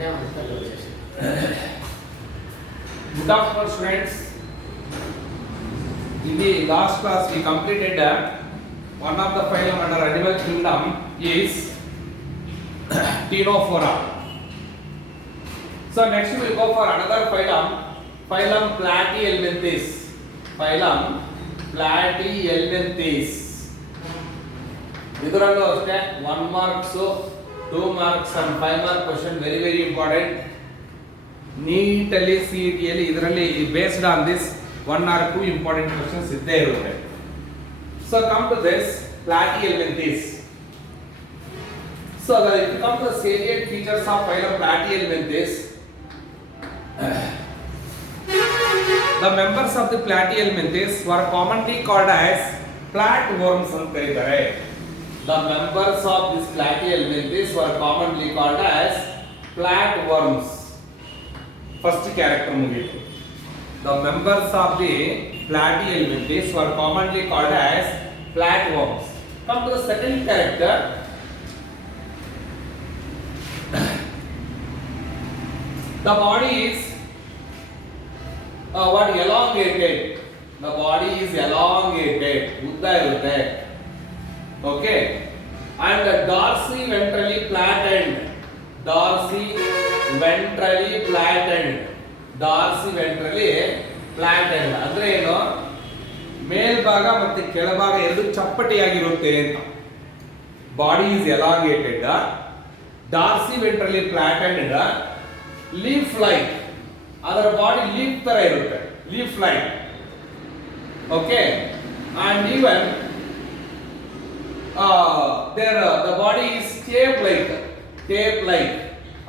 Good afternoon, students. In the last class, we completed one of the phylum under animal kingdom is Ctenophora. So next we will go for another phylum, phylum Platyhelminthes. Phylum Platyhelminthes. ಇದರಲ್ಲೂ ಅಷ್ಟೇ 1 marks, 2 marks and 5 mark question very important. Neatly CET ಇದರಲ್ಲಿ based on this 1 or 2 important questions ಇದ್ದೇ ಇರುತ್ತೆ. So come to this Platyhelminthes. So if you come to the salient features of phylum Platyhelminthes, the members of the Platyhelminthes were commonly called as flatworms ಅಂತ ಕರೀತಾರೆ. The members of this Platyhelminthes were commonly called as flatworms. First character ಮುಗಿಯಿತು. The members of the Platyhelminthes were commonly called as flatworms. Come to the second character. The body is elongated. The body is elongated. ಉದ್ದ ಇರುತ್ತೆ. Okay, and dorsally-ventrally flattened. Dorsally-ventrally flattened. Dorsally-ventrally flattened ಅಂದ್ರೆ ಏನು? ಮೇಲ್ಭಾಗ ಮತ್ತೆ ಕೆಳಭಾಗ ಎರಡು ಚಪ್ಪಟೆಯಾಗಿರುತ್ತೆ ಅಂತ. Body is elongated. Dorsally-ventrally flattened. Leaf-like. ಅದರ body leaf ತರ ಇರುತ್ತೆ. Leaf-like. Okay, and even the body is tape-like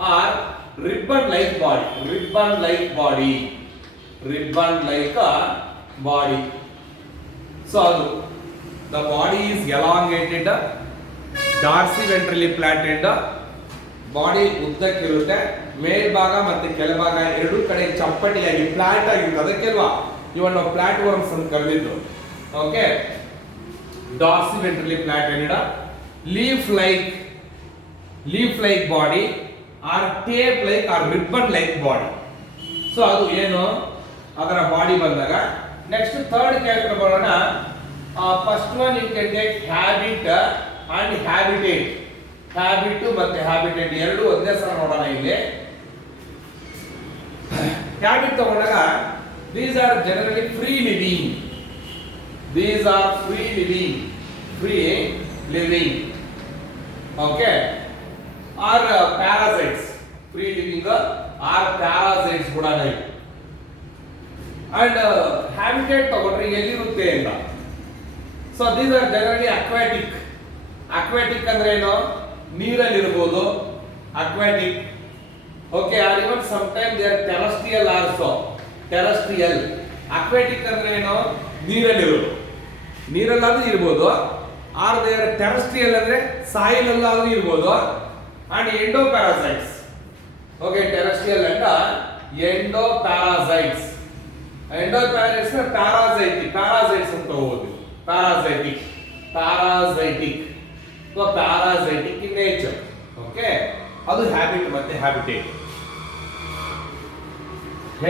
or ribbon-like body. So the body is elongated, dorsally-ventrally flattened. Body ಉದ್ದಕ್ಕಿರುತ್ತೆ, ಮೇಲ್ಭಾಗ ಮತ್ತೆ ಕೆಳಭಾಗ ಎರಡು ಕಡೆ ಚಪ್ಪಟೆಯಾಗಿ ಫ್ಲಾಟ್ ಆಗಿರುತ್ತೆ. ಅದಕ್ಕೆಲ್ವಾ ಇವನ್ನ ನಾವು ಫ್ಲಾಟ್ ವರ್ಮ್ಸ್ ಅಂತ ಕರೆದಿದ್ದು. Okay, dorsally-ventrally flattened, leaf-like body or tape-like or ribbon-like body. So ಅದು ಏನು ಅದರ ಬಾಡಿ ಬಂದಾಗ. ನೆಕ್ಸ್ಟ್ ಥರ್ಡ್ ಕ್ಯಾರೆಕ್ಟರ್ ಬರೋಣ. First one you can take habit and habitat. Habit ಮತ್ತೆ ಹ್ಯಾಬಿಟೇಟ್ ಎರಡು ಒಂದೇ ಸಲ ನೋಡೋಣ. ಇಲ್ಲಿ ಹ್ಯಾಬಿಟ್ ತಗೊಂಡಾಗ these are generally free living. Okay, or parasites. Free living or parasites ಕೂಡ ಇದೆ. And habitat ತಗೊಂಡ್ರೆ ಎಲ್ಲಿರುತ್ತೆ ಅಂತ. So these are generally aquatic. ಅಂದ್ರೆ ಏನು? ನೀರಲ್ಲಿ ಇರಬಹುದು. Aquatic. Okay, or even sometimes they are terrestrial also. Aquatic ಅಂದ್ರೆ ಏನು? ನೀರಲ್ಲಾದ್ರೂ ಇರಬಹುದು. ಆರ್ ದೇ ಆರ್ ಟೆರೆಸ್ಟ್ರಿಯಲ್ ಅಂದ್ರೆ ಸಾಯಿಲ್ ಅಲ್ಲಾದ್ರೂ ಇರಬಹುದು. And endoparasites. Okay, terrestrial and endoparasites. Endoparasites parasites ಅಂತ ಹೋಗೋದು. Parasitic so parasitic in nature. Okay, ಅದು ಹ್ಯಾಬಿಟ್ ಮತ್ತೆ ಹ್ಯಾಬಿಟೇಟ್.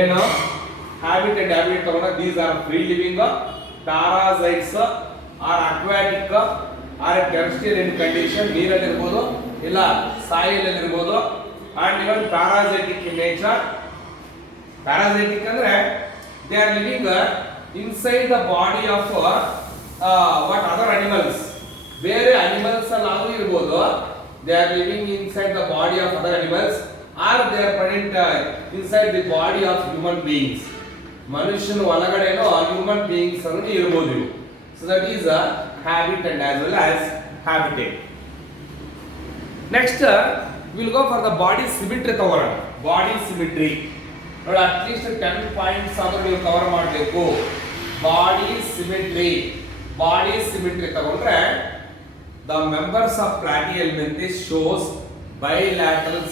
ಏನು ಹ್ಯಾಬಿಟ್ ಅಂಡ್ ಹ್ಯಾಬಿಟೇಟ್ ತಗೊಂಡ these are free living. Parasites are aquatic or terrestrial in condition, ನೀರಲ್ಲಿ ಇರಬಹುದು ಇಲ್ಲ ಸಾಯಿಲ್ ಅಲ್ಲಿ ಇರಬಹುದು. And even parasitic in nature. Parasitic ಅಂದ್ರೆ they are living inside the body of what other animals. ಬೇರೆ animals ಅಲ್ಲಾದ್ರೂ ಇರಬಹುದು. They are living inside the body of other animals are they are present inside the body of human beings. ಮನುಷ್ಯನ ಒಳಗಡೆನೋ human beings ಅನ್ನು ಇರಬಹುದು ಇವು. So that is a habit and as well as habitat. Next we will go for the body symmetry ತಗೋಣ. Body symmetry ನೋಡಿ, at least 10 points ಆದರೂ ನೀವು cover ಮಾಡಬೇಕು. Body symmetry ತಗೊಂಡ್ರೆ the members of Platyhelminthes shows bilaterally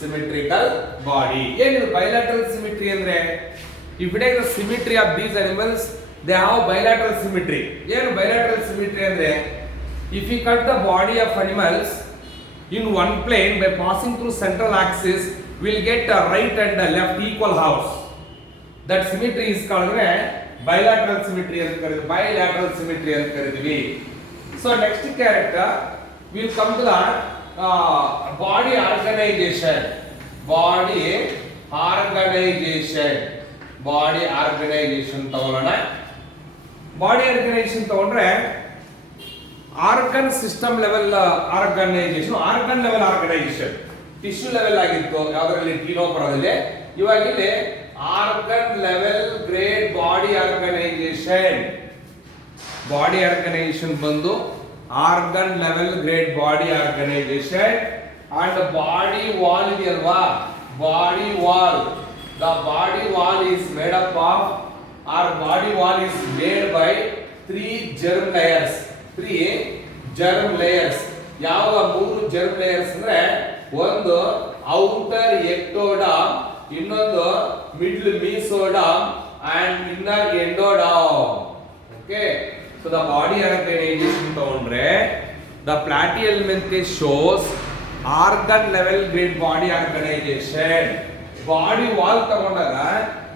symmetrical body. What is bilateral symmetry? If it is the symmetry of these animals they have bilateral symmetry. ಏನು bilateral symmetry ಅಂದ್ರೆ if you cut the body of animals in one plane by passing through central axis we'll get a right and a left equal halves. That symmetry is called bilateral symmetry ಅಂತ ಕರೀತೀವಿ. Bilateral symmetry ಅಂತ ಕರೀತೀವಿ. So next character will come to the body organization. Body organization. Body organization ತಗೊಳ್ಳೋಣ. Body organization ತಗೊಂಡ್ರೆ organ system level organisation, organ level organisation tissue level ಆಗಿತ್ತು ಯಾವುದರಲ್ಲಿ ಟೀನೋಪರದಲ್ಲಿ. ಇವಾಗ ಇಲ್ಲಿ organ level grade body organisation. Body organisation ಬಂದು organ level grade body organisation. And body wall ಇದೆಯಲ್ವಾ, body wall, the body wall is made up of, or body wall is made by 3 germ layers. 3 germ layers. ಯಾವ 3 germ layers ಅಂದ್ರೆ ಒಂದು outer ectoderm, ಇನ್ನೊಂದು middle mesoderm and inner endoderm. Okay, so the body organization ತಗೊಂಡ್ರೆ the platyhelminthes shows organ level grade body organization. Body wall ತಗೊಂಡಾಗ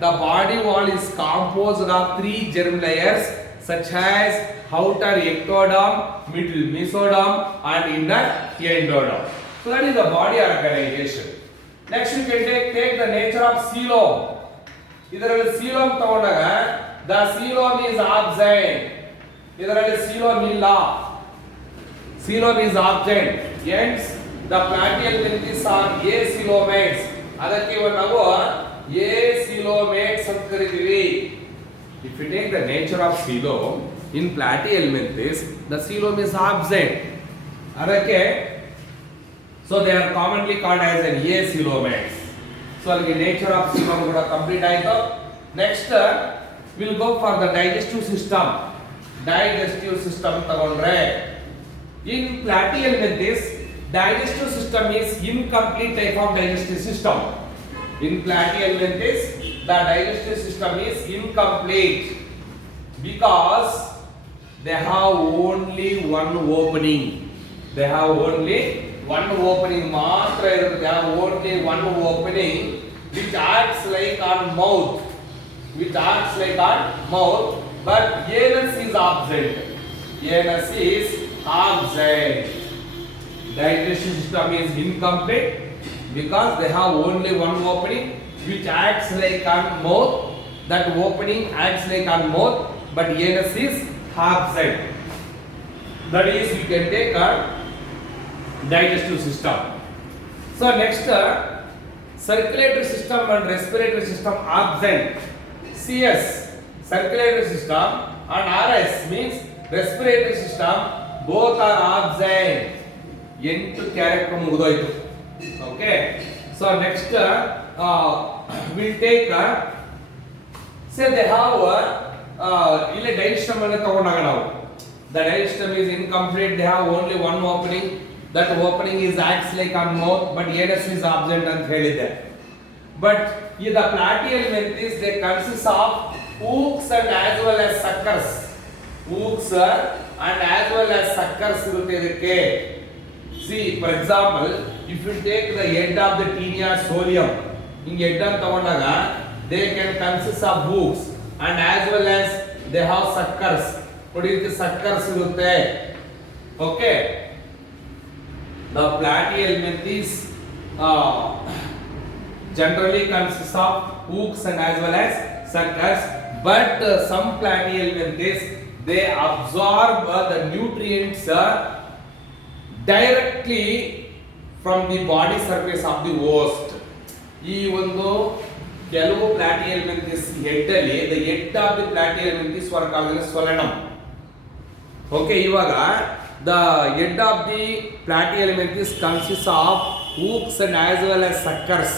the body wall is composed of 3 germ layers such as outer ectoderm, middle mesoderm and inner endoderm. So that is the body organization. Next you can take the nature of coelom. ಇದರಲ್ಲಿ coelom ತಗೊಂಡಾಗ the coelom is absent. ಇದರಲ್ಲಿ coelom ಇಲ್ಲ. coelom is absent. Hence the platyhelminthes are acoelomates. ಅದಕ್ಕೆ ನಾವು acoelomates ಅಂತ ಕರೀತೀವಿ. If you take the nature of coelom in platyhelminthes, the coelom is absent. ಅದಕ್ಕೆ so they are commonly called as an acoelomates. So ಅಲ್ಲಿಗೆ nature of coelom ಕೂಡ complete ಆಯ್ತು. Next we'll go for the digestive system. Digestive system ತಗೊಂಡ್ರೆ in platyhelminthes digestive system is incomplete type of digestive system. In platyhelminthes the digestive system is incomplete because they have only one opening. They have only one opening. ಮಾತ್ರ ಇರುತ್ತೆ. They have only one opening which acts like on mouth. Which acts like on mouth, but anus is absent. Anus is absent. Digestive system is incomplete because they have only one opening which acts like on mouth. That opening acts like on mouth, but anus is absent. That is, you can take a digestive system. So next circulatory system and respiratory system absent. CS circulatory system and RS means respiratory system, both are absent. 8 character ಮುಗಿದೋಯ್ತು. Okay, so next will take say they have ಇಲ್ಲಿ digestum ಅನ್ನು ತಗೊಂಡಾಗ ನಾವು the digestum is incomplete. They have only one opening. That opening is acts like an mouth, but anus is absent ಅಂತ ಹೇಳಿದ್ದೆ. But ಈ the platyhelminthes they consist of hooks and as well as suckers. Hooks and as well as suckers ಇರುತ್ತೆ ಇದಕ್ಕೆ. See, for example, if you take the head of the Taenia solium, in head ಅಂತ ತಗೊಂಡಾಗ they can consist of hooks and as well as they have suckers. ನೋಡಿ ಇದಕ್ಕೆ suckers ಇರುತ್ತೆ. Okay, the platyhelminthes generally consists of hooks and as well as suckers, but some platyhelminthes they absorb the nutrients directly from the body surface of the host. ಈ ಒಂದು ಕೆಲವು platyhelminthes head ಅಲ್ಲಿ the head of the platyhelminthes were called as solenum. Okay, ಇವಾಗ the head of the platyhelminthes consists of hooks and as well as suckers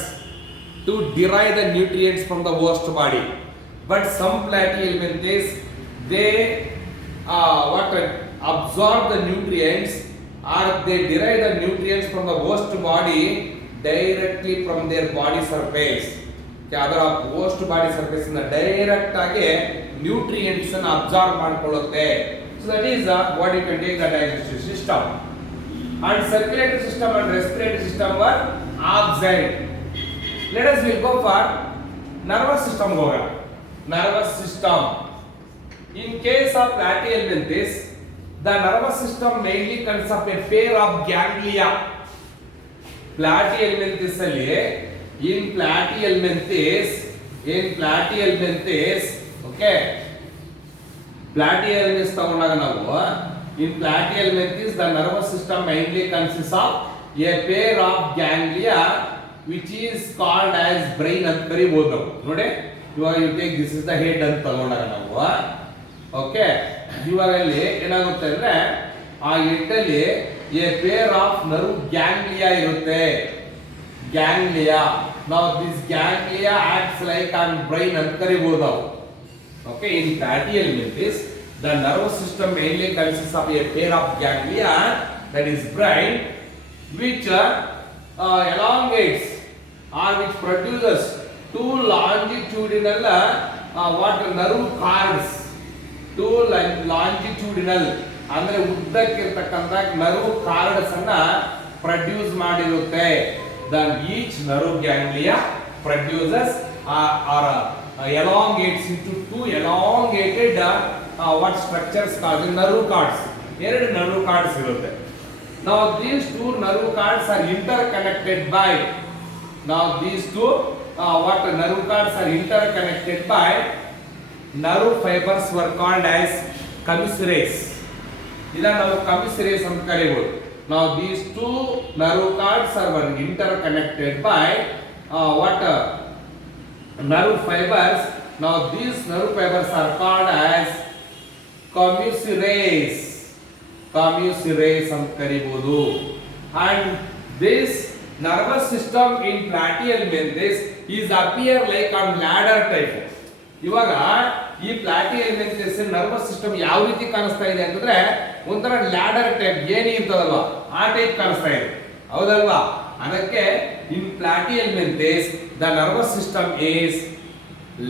to derive the nutrients from the host body. But some platyhelminthes they absorb the nutrients or they derive the nutrients from the host body directly from their body surface. ಅದರ post body surface ಇಂದ direct ಆಗಿ nutrients ಅನ್ನು absorb ಮಾಡಿಕೊಳ್ಳುತ್ತೆ. So that is what you can take the digestive system. And circulatory system and respiratory system were absent. Let us will go for nervous system. ಹೋಗೋಣ. Nervous system. In case of platyhelminthes, the nervous system mainly consists of a pair of ganglia. Platyhelminthes ಅಲ್ಲಿ in platyhelminthes okay, platyhelminthes ತಗೊಂಡಾಗ ನಾವು in platyhelminthes the nervous system mainly consists of a pair of ganglia which is called as brain ಅಂತ ಕರೀಬಹುದು ನಾವು. ನೋಡಿ ಇವಾಗ you take this is the head ಅಂತ ತಗೊಂಡಾಗ ನಾವು ಓಕೆ, ಇವಾಗ ಅಲ್ಲಿ ಏನಾಗುತ್ತೆ ಅಂದ್ರೆ ಆ ಹೆಡ್ ಅಲ್ಲಿ A pair of nerve ganglia ಇರುತ್ತೆ. ಗ್ಯಾಂಗ್ಲಿಯಾ, ನಾವು this ganglia acts like on brain ಅಂತ ಕರೀಬಹುದು ನಾವು. Okay, in platyhelminthes the nervous system mainly consists of a pair of ganglia that is brain which elongates or which produces two longitudinal what nerve cords. Two longitudinal ಅಂದ್ರೆ ಉದ್ದಕ್ಕಿರ್ತಕ್ಕಂಥ nerve cords ಅನ್ನ produce ಮಾಡಿರುತ್ತೆ. Then each nerve ganglia produces or elongates into two elongated what structures called nerve cords. ಎರಡು nerve cards ಇರುತ್ತೆ. Now these two nerve cords are interconnected by nerve fibers were called as commissurales. ಇದನ್ನ ನಾವು commissurales ಅಂತ ಕರೀಬಹುದು. Now these two nerve cords are interconnected by nerve fibers. Now these nerve fibers are called as commissurales. Commissurales ಅಂತ ಕರೀಬಹುದು. And this nervous system in platyhelminthes is appear like on ladder type. ಇವಾಗ ಈ platyhelminthes nervous system ಯಾವ ರೀತಿ ಕಾಣಿಸ್ತಾ ಇದೆ ಅಂತಂದ್ರೆ ಒಂಥರ ladder type ಏನಿ ಇರ್ತದಲ್ವಾ ಆ ಟೈಪ್ ಕಾಣಿಸ್ತಾ ಇದೆ, ಹೌದಲ್ವಾ? ಅದಕ್ಕೆ ಇನ್ platyhelminthes the nervous system is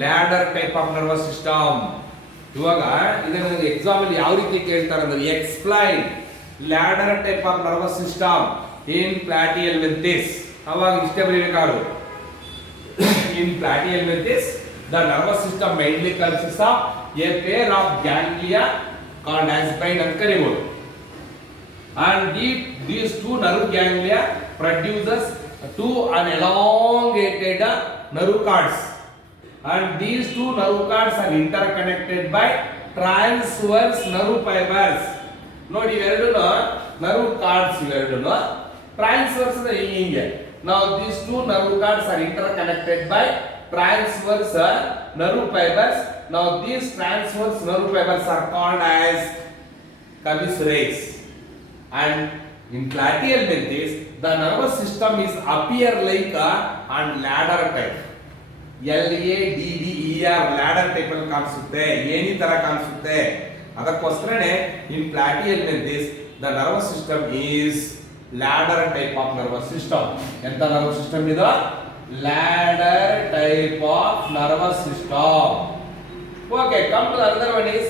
ladder type of nervous system. ಇವಾಗ ಇದನ್ನ ಎಕ್ಸಾಮ್ ಅಲ್ಲಿ ಯಾವ ರೀತಿ ಕೇಳ್ತಾರೆ ಅಂದ್ರೆ explain ladder type of nervous system in platyhelminthes. ಅವಾಗ ಇಷ್ಟೇ ಬರೀಬೇಕಾದ್ರು. ಇನ್ platyhelminthes the nervous system mainly consists of a pair of ganglia called as brain and ಕರೀಬಹುದು. And these two nerve ganglia produces two elongated nerve cords, and these two nerve cords are interconnected by transverse nerve fibers. ನೋಡಿ ಇವೆರಡು nerve cords ಇವೆರಡು transverse ಹಿಂಗೆ. Now these two nerve cords are interconnected by transverse nerve fibers. Now these transverse nerve fibers are called as commissurales. And in platyhelminthes the nervous system is appear like on ladder type. LADDER ladder type ಅಲ್ಲಿ ಕಾಣಿಸುತ್ತೆ, ಏನಿ ತರ ಕಾಣಿಸುತ್ತೆ. ಅದಕ್ಕೋಸ್ಕರನೇ in platyhelminthes the nervous system is ladder type of nervous system. ಎಂತ nervous system ಇದು? Ladder type of nervous system. Okay, come to the other one is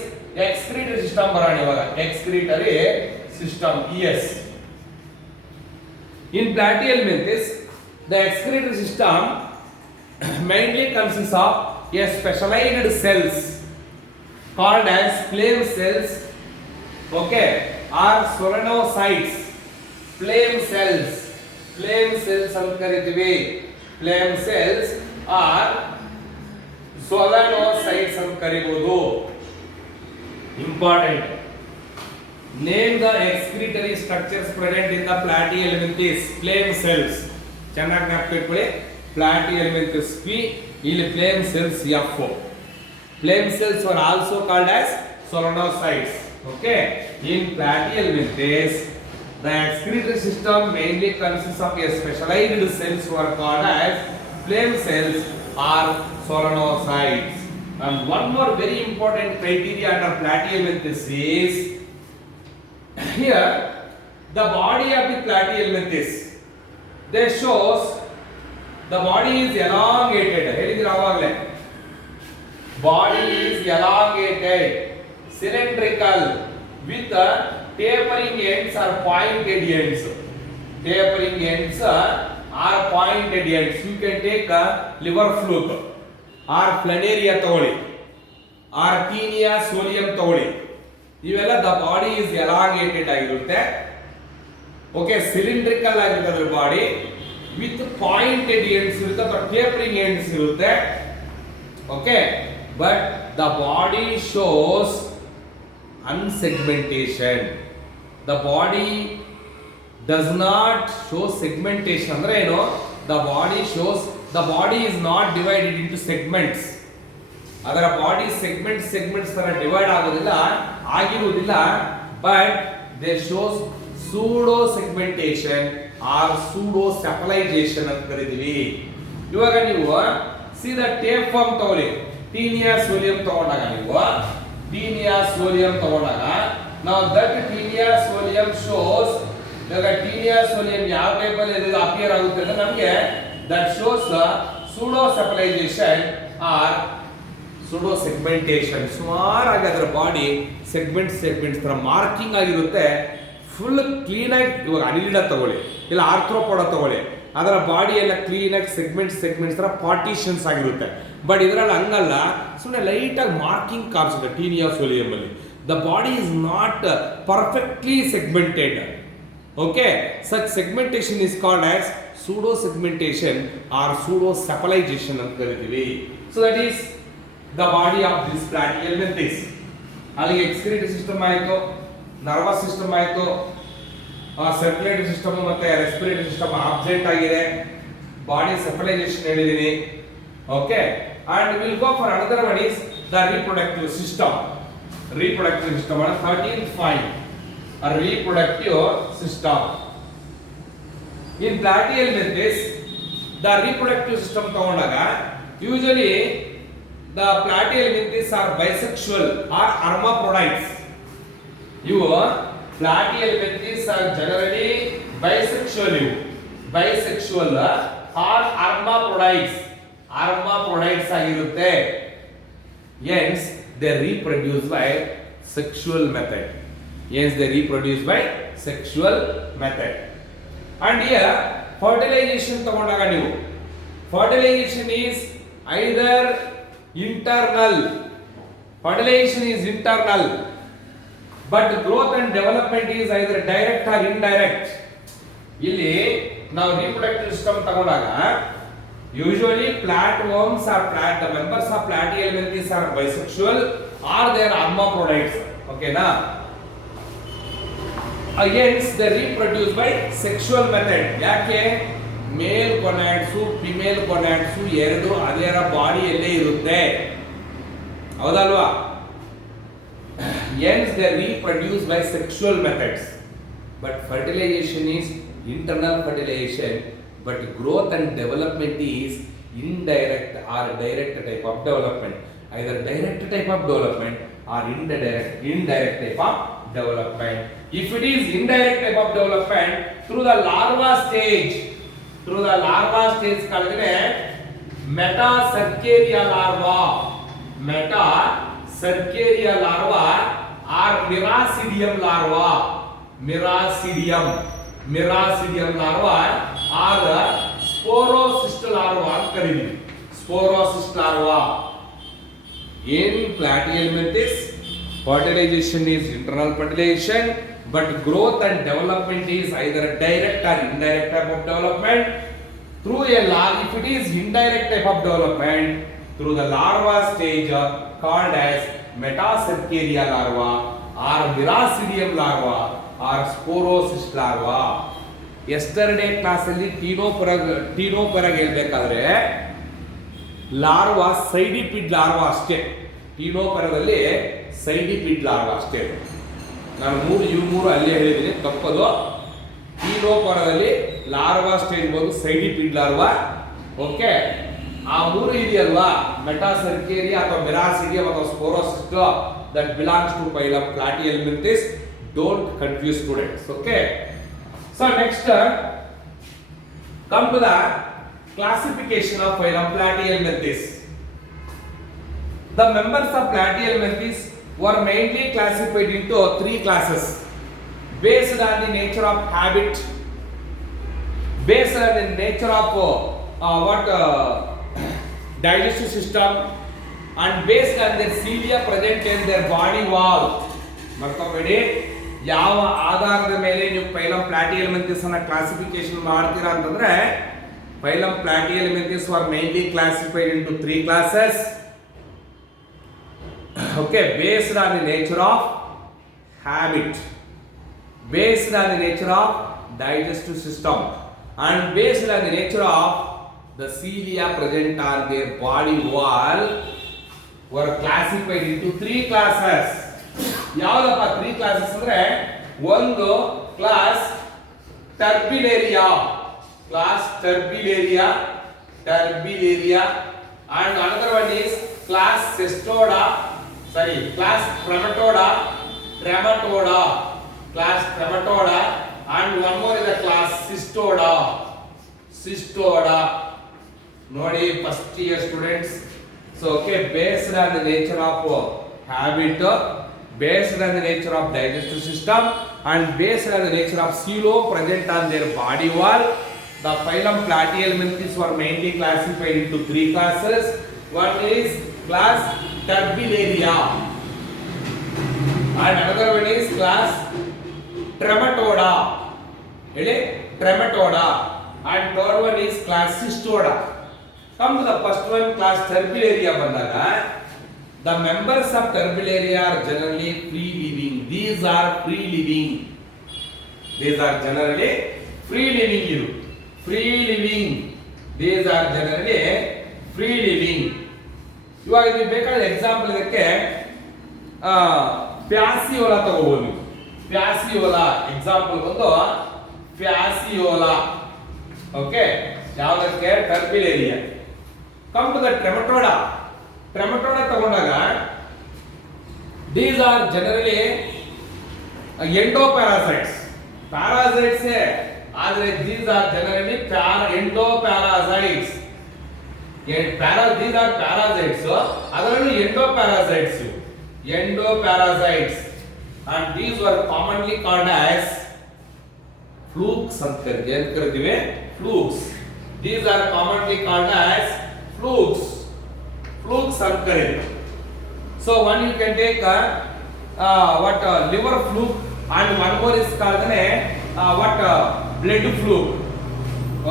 excretory system. ಬರೋಣ ಇವಾಗ excretory system. Yes, in platyhelminthes the excretory system mainly consists of a specialized cells called as flame cells, okay, or solenocytes. Flame cells ಅಂತ ಕರೀತೀವಿ. Flame cells are solenocytes ಅಂತ ಕರೀಬಹುದು. Important. Name the excretory structures present in the platyhelminthes. Flame cells. ಚೆನ್ನಾಗಿ ನೆನಪಿಟ್ಕೊಳ್ಳಿ. platyhelminthes P, ಇಲ್ಲಿ flame cells F. Flame cells were also called as solenocytes. Okay. In platyhelminthes the excretory system mainly consists of a specialized cells who are called as flame cells or solenocytes. And one more very important criteria under platyhelminthes is here the body of the platyhelminthes. They shows The body is elongated. ಹೇಳಿದ್ರೆ ಆವಾಗಲೇ body is elongated, cylindrical with tapering ends or pointed ends. Tapering ends are pointed ends. You can take a liver fluke or planaria ತಗೊಳ್ಳಿ or tinea solium ತಗೊಳ್ಳಿ. ಇವೆಲ್ಲ the body is elongated ಆಗಿರುತ್ತೆ. Okay, cylindrical ಆಗಿರುತ್ತೆ ಅದರ body with pointed ends ಇರುತ್ತೆ ಅಥವಾ tapering ends ಇರುತ್ತೆ. Okay, but the body shows unsegmentation. The body does not show segmentation. ಅಂದ್ರೆ ಏನು? The body shows, the body is not divided into segments. ಅದರ body segments ತರ divide ಆಗೋದಿಲ್ಲ, ಆಗಿರುವುದಿಲ್ಲ. But they shows pseudo segmentation or pseudo cephalisation ಅಂತ ಕರಿತೀವಿ. ಇವಾಗ ನೀವು ಸೀದಾ ಟೇಪ್ ಫಾರ್ಮ್ ತಗೊಳ್ಳಿ, ಟೀನಿಯಾ ಸೋಲಿಯಂ ತಗೊಂಡಾಗ ನಾವು ದಟ್ ಟೀನಿಯಾ ಸೋಲಿಯಂ ಶೋಸ್, ಇವಾಗ ಟೀನಿಯಾ ಸೋಲಿಯಂ ಯಾವ ಟೈಪ್ ಅಲ್ಲಿ ಅಪಿಯರ್ ಆಗುತ್ತೆ ಅಂದ್ರೆ ನಮಗೆ that shows pseudo cephalisation or pseudo segmentation. ಸುಮಾರಾಗಿ ಅದರ ಬಾಡಿ ಸೆಗ್ಮೆಂಟ್ಸ್ ತರ ಮಾರ್ಕಿಂಗ್ ಆಗಿರುತ್ತೆ. ಫುಲ್ ಕ್ಲೀನ್ ಆಗಿ, ಇವಾಗ ಅನಿಲಿಡ ತಗೊಳ್ಳಿ ಇಲ್ಲ ಆರ್ಥ್ರೋಪೋಡ ತಗೊಳ್ಳಿ, ಅದರ ಬಾಡಿ ಎಲ್ಲ ಕ್ಲೀನ್ ಆಗಿ ಸೆಗ್ಮೆಂಟ್ಸ್ ತರ ಪಾರ್ಟಿಷನ್ಸ್ ಆಗಿರುತ್ತೆ. ಬಟ್ ಇದರಲ್ಲಿ ಹಂಗಲ್ಲ, ಸುಮ್ಮನೆ ಲೈಟ್ ಆಗಿ ಮಾರ್ಕಿಂಗ್ ಕಾಣಿಸುತ್ತೆ ಟೀನಿಯಾ ಸೋಲಿಯಂ ಅಲ್ಲಿ. The body is not perfectly segmented. Okay, such segmentation is called as pseudo segmentation or pseudo cephalisation ಅಂತ ಕರಿತೀವಿ. So that is the body of this platyhelminthes. ಅಲ್ಲಿಗೆ excretory system ಆಯಿತು, nervous system ಆಯಿತು, circulatory system ಮತ್ತೆ respiratory system absent ಆಗಿದೆ, body cephalisation ಹೇಳಿದೀನಿ. Okay, and will go for another one is the reproductive system. Reproductive system 13th point, a reproductive system. In plateal meninges, the reproductive system ತಗೊಂಡಾಗ usually the plateal meninges are bisexual or hermaphrodites. ಇವು plateal meninges are generally bisexual or hermaphrodites ಆಗಿರುತ್ತೆ. Hence they reproduce by sexual method. And here fertilization ತಗೊಂಡಾಗ ನೀವು fertilization is either internal, but growth and development is either direct or indirect. ಇಲ್ಲಿ ನಾವು reproductive system ತಗೊಂಡಾಗ usually flatworms or the members of plateal meninges are bisexual or they are hermaphrodites. Okay na? Hence they reproduce by sexual method. ಯಾಕೆ? ಮೇಲ್ ಕೊನಾಡ್ಸು female ಕೊನಾಡ್ಸು ಎರಡು ಅದರ ಬಾಡಿಯಲ್ಲೇ ಇರುತ್ತೆ, ಹೌದಲ್ವಾ? Hence they reproduce by sexual methods. But fertilization is internal fertilization, but growth and development is indirect or direct type of development. Either direct type of development or indirect type of development. If it is indirect type of development through the larva stage ಕಳೆದ್ರೆ metacercaria larva or miracidium larva or sporocyst larva ಅಂತ ಕರೀತೀವಿ. Sporocyst larva. In plateal meninges, fertilization is internal fertilization, but growth and development is either direct or indirect type of development through a larva. If it is indirect type of development through the larva stage called as metacercaria larva or miracidium larva or sporocyst larva. Yesterday class ಅಲ್ಲಿ ಟೀನೋಪೆರಾಗ್ ಹೇಳ್ಬೇಕಾದ್ರೆ larva ಸೈಡಿಪಿಡ್ larva ಅಷ್ಟೇ. ಟೀನೋಪೆರಾದಲ್ಲಿ ಸೈಡಿಪಿಡ್ larva ಅಷ್ಟೇ. ನಾನು ಮೂರು ಅಲ್ಲೇ ಹೇಳಿದ್ದೀನಿ, ತಪ್ಪದು. ಟೀನೋಪೆರಾದಲ್ಲಿ larva stage ಬಂದು ಸೈಡಿಪಿಡ್ ಲಾರ್ವಾ. ಓಕೆ, ಆ ಮೂರು ಇದೆಯಲ್ವಾ, ಮೆಟಾಸರ್ಕೇರಿಯಾ ಅಥವಾ ಮಿರಾಸಿಡಿಯಂ ಅಥವಾ ಸ್ಪೋರೋಸಿಸ್ಟ್, that belongs to phylum plateal meninges. Don't confuse students. Okay, so next come to the Classification of phylum Platyhelminthes. The members of Platyhelminthes were mainly classified into three classes based on the nature of habit, based on the nature of digestive system, and based on their cilia present in their body wall. ಮರ್ಕೋಬೇಡಿ, ಯಾವ ಆಧಾರದ ಮೇಲೆ ನೀವು phylum ಪ್ಲಾಟಿಹೆಲ್ಮಿಂಥಸ್ ಅನ್ನ classification ಮಾಡ್ತೀರಾ ಅಂತಂದ್ರೆ phylum ಪ್ಲಾಟಿಹೆಲ್ಮಿಂಥಸ್ were mainly classified into three classes. Okay, based on the nature of habit, based on the nature of digestive system, and based on the nature of the cilia present on their body wall were classified into three classes. ಯಾವ್ದಪ್ಪ three classes ಅಂದ್ರೆ, ಒಂದು class ಟರ್ಬಿಲೇರಿಯಾ, and another one is class Cestoda, class Trematoda, and one more is the class Cystoda. ನೋಡಿ first year students. So okay, based on the nature of habit, based on the nature of digestive system, and based on the nature of coelom present on their body wall, the phylum Platyhelminthes were mainly classified into three classes. One is class Turbillaria, and another one is class Trematoda, and third one is class Cystoda. Come to the first one, class Turbillaria bandaga, the members of Turbillaria are generally free living. These are generally free living. These are generally free living. ಇವಾಗ ನೀವು ಬೇಕಾದ example ಇದಕ್ಕೆ ಫ್ಯಾಸಿಯೋಲಾ ತಗೋಬಹುದು. ಫ್ಯಾಸಿಯೋಲಾ example ಬಂದು ಫ್ಯಾಸಿಯೋಲಾ. Okay, ಯಾವುದಕ್ಕೆ? ಟರ್ಬಿಲೇರಿಯಾ. Come to the ಟ್ರೆಮಟೋಡಾ ತಗೊಂಡಾಗ these are generally endoparasites. Parasites ಆದರೆ these are generally endoparasites. These are parasites, ಅದರಲ್ಲೂ endoparasites, and these were commonly called as flukes ಅಂತ ಕರಿತೀವಿ. flukes. These are commonly called as flukes ಅಂತ ಕರೀತೀವಿ. So one you can take liver fluke, and one more is called blood fluke.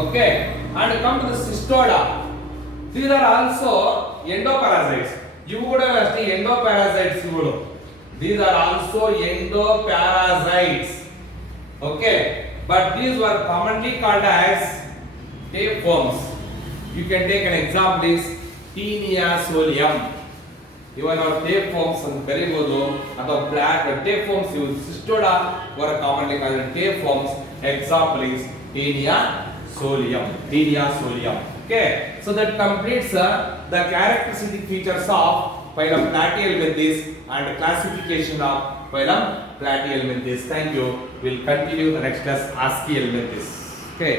Okay, and come to the Cystoda. These are also endoparasites. ಇವು ಕೂಡ ಅಷ್ಟೇ endoparasites ಇವುಗಳು. These are also endoparasites. Okay, but these were commonly called as tapeworms. You can take an example is Taenia solium. Even our tapeworms and ಕರಿಬಹುದು, ಅಥವಾ black tapeworms. Cystoda were commonly called tapeworms. Example is Taenia solium. Okay, so that completes the characteristic features of phylum Platyhelminthes and classification of phylum Platyhelminthes. Thank you. We'll continue the next class Aschelminthes. Okay.